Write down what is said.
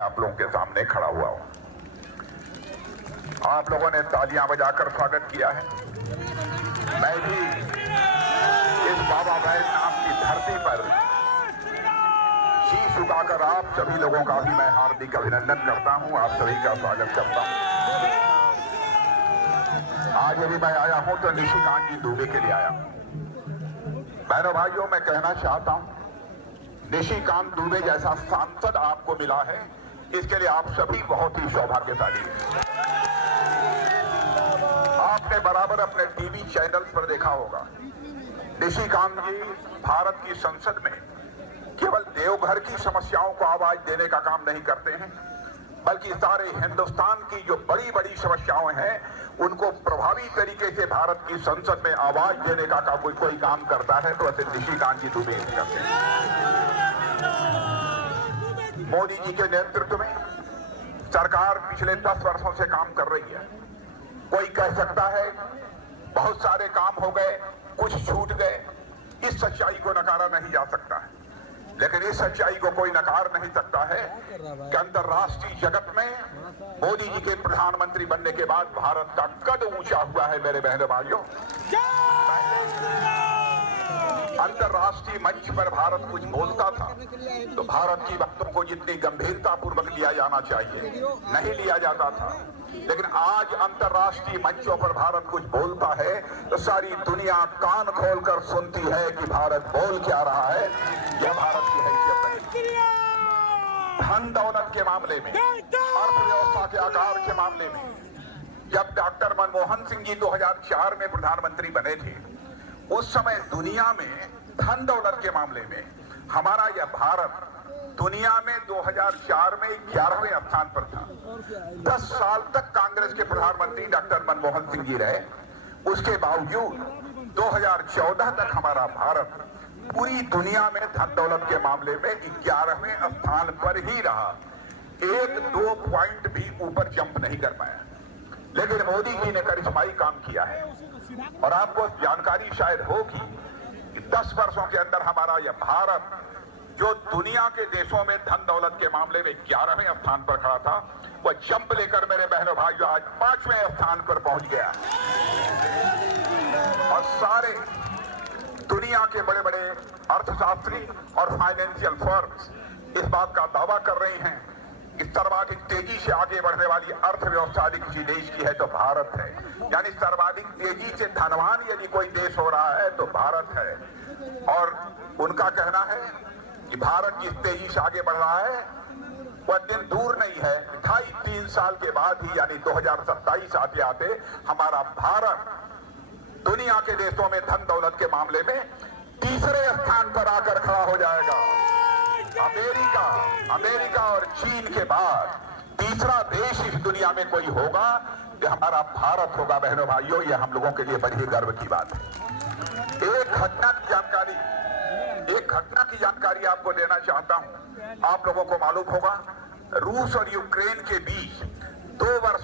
आप लोगों के सामने खड़ा हुआ हूं। आप लोगों ने तालियां बजाकर स्वागत किया है। मैं भी इस बाबा बैजनाथ की धरती पर शीश झुकाकर आप सभी लोगों का भी मैं हार्दिक अभिनंदन करता हूं, आप सभी का स्वागत करता हूं। आज यदि मैं आया हूं तो निशिकांत जी दुबे के लिए आया हूं। बहनों भाइयों, मैं कहना चाहता हूं, निशिकांत दुबे जैसा सांसद आपको मिला है, इसके लिए आप सभी बहुत ही सौभाग्यशाली हैं। आपने बराबर अपने टीवी चैनल पर देखा होगा, निशिकांत जी भारत की संसद में केवल देवघर की समस्याओं को आवाज देने का काम नहीं करते हैं, बल्कि सारे हिंदुस्तान की जो बड़ी बड़ी समस्याएं हैं उनको प्रभावी तरीके से भारत की संसद में आवाज देने का कोई काम करता है तो ऐसे निशिकांत जी दुबे करते हैं। मोदी जी के नेतृत्व में सरकार पिछले 10 वर्षों से काम कर रही है। कोई कह सकता है बहुत सारे काम हो गए, कुछ छूट गए, इस सच्चाई को नकारा नहीं जा सकता है, लेकिन इस सच्चाई को कोई नकार नहीं सकता है कि अंतर्राष्ट्रीय जगत में मोदी जी के प्रधानमंत्री बनने के बाद भारत का कद ऊंचा हुआ है। मेरे बहनों भाइयों, अंतर्राष्ट्रीय मंच पर भारत कुछ बोलता था तो भारत की बातों को जितनी गंभीरता पूर्वक लिया जाना चाहिए नहीं लिया जाता था, लेकिन आज अंतर्राष्ट्रीय मंचों पर भारत कुछ बोलता है तो सारी दुनिया कान खोलकर सुनती है कि भारत बोल क्या रहा है। यह भारत की हैसियत है। धन दौलत के मामले में, अर्थव्यवस्था के आकार के मामले में, जब डॉक्टर मनमोहन सिंह जी 2004 में प्रधानमंत्री बने थे, उस समय दुनिया में धन दौलत के मामले में हमारा यह भारत दुनिया में 2004 में 11वें स्थान पर था। 10 साल तक कांग्रेस के प्रधानमंत्री डॉक्टर मनमोहन सिंह जी रहे, उसके बावजूद 2014 तक हमारा भारत पूरी दुनिया में धन दौलत के मामले में 11वें स्थान पर ही रहा, 1-2 पॉइंट भी ऊपर जंप नहीं कर पाया। लेकिन मोदी जी ने करिश्माई काम किया है और आपको जानकारी शायद होगी कि 10 वर्षों के अंदर हमारा यह भारत जो दुनिया के देशों में धन दौलत के मामले में 11वें स्थान पर खड़ा था, वह जंप लेकर मेरे बहनों भाइयों आज 5वें स्थान पर पहुंच गया। और सारे दुनिया के बड़े बड़े अर्थशास्त्री और फाइनेंशियल फर्म्स इस बात का दावा कर रहे हैं कि सर्वाधिक तेजी से आगे बढ़ने वाली अर्थव्यवस्था यदि किसी देश की है तो भारत है। यानी सर्वाधिक तेजी से धनवान यदि कोई देश हो रहा है तो भारत है। और उनका कहना है कि भारत जिस तेजी से आगे बढ़ रहा है वह दिन दूर नहीं है, 2.5-3 साल के बाद ही यानी 2027 आते आते हमारा भारत दुनिया के देशों में धन दौलत के मामले में तीसरे स्थान पर आकर खड़ा हो जाएगा। अमेरिका और चीन के बाद तीसरा देश इस दुनिया में कोई होगा जो हमारा भारत होगा। बहनों भाइयों, यह हम लोगों के लिए बड़ी गर्व की बात है। एक घटना की जानकारी आपको देना चाहता हूं। आप लोगों को मालूम होगा, रूस और यूक्रेन के बीच 2 वर्ष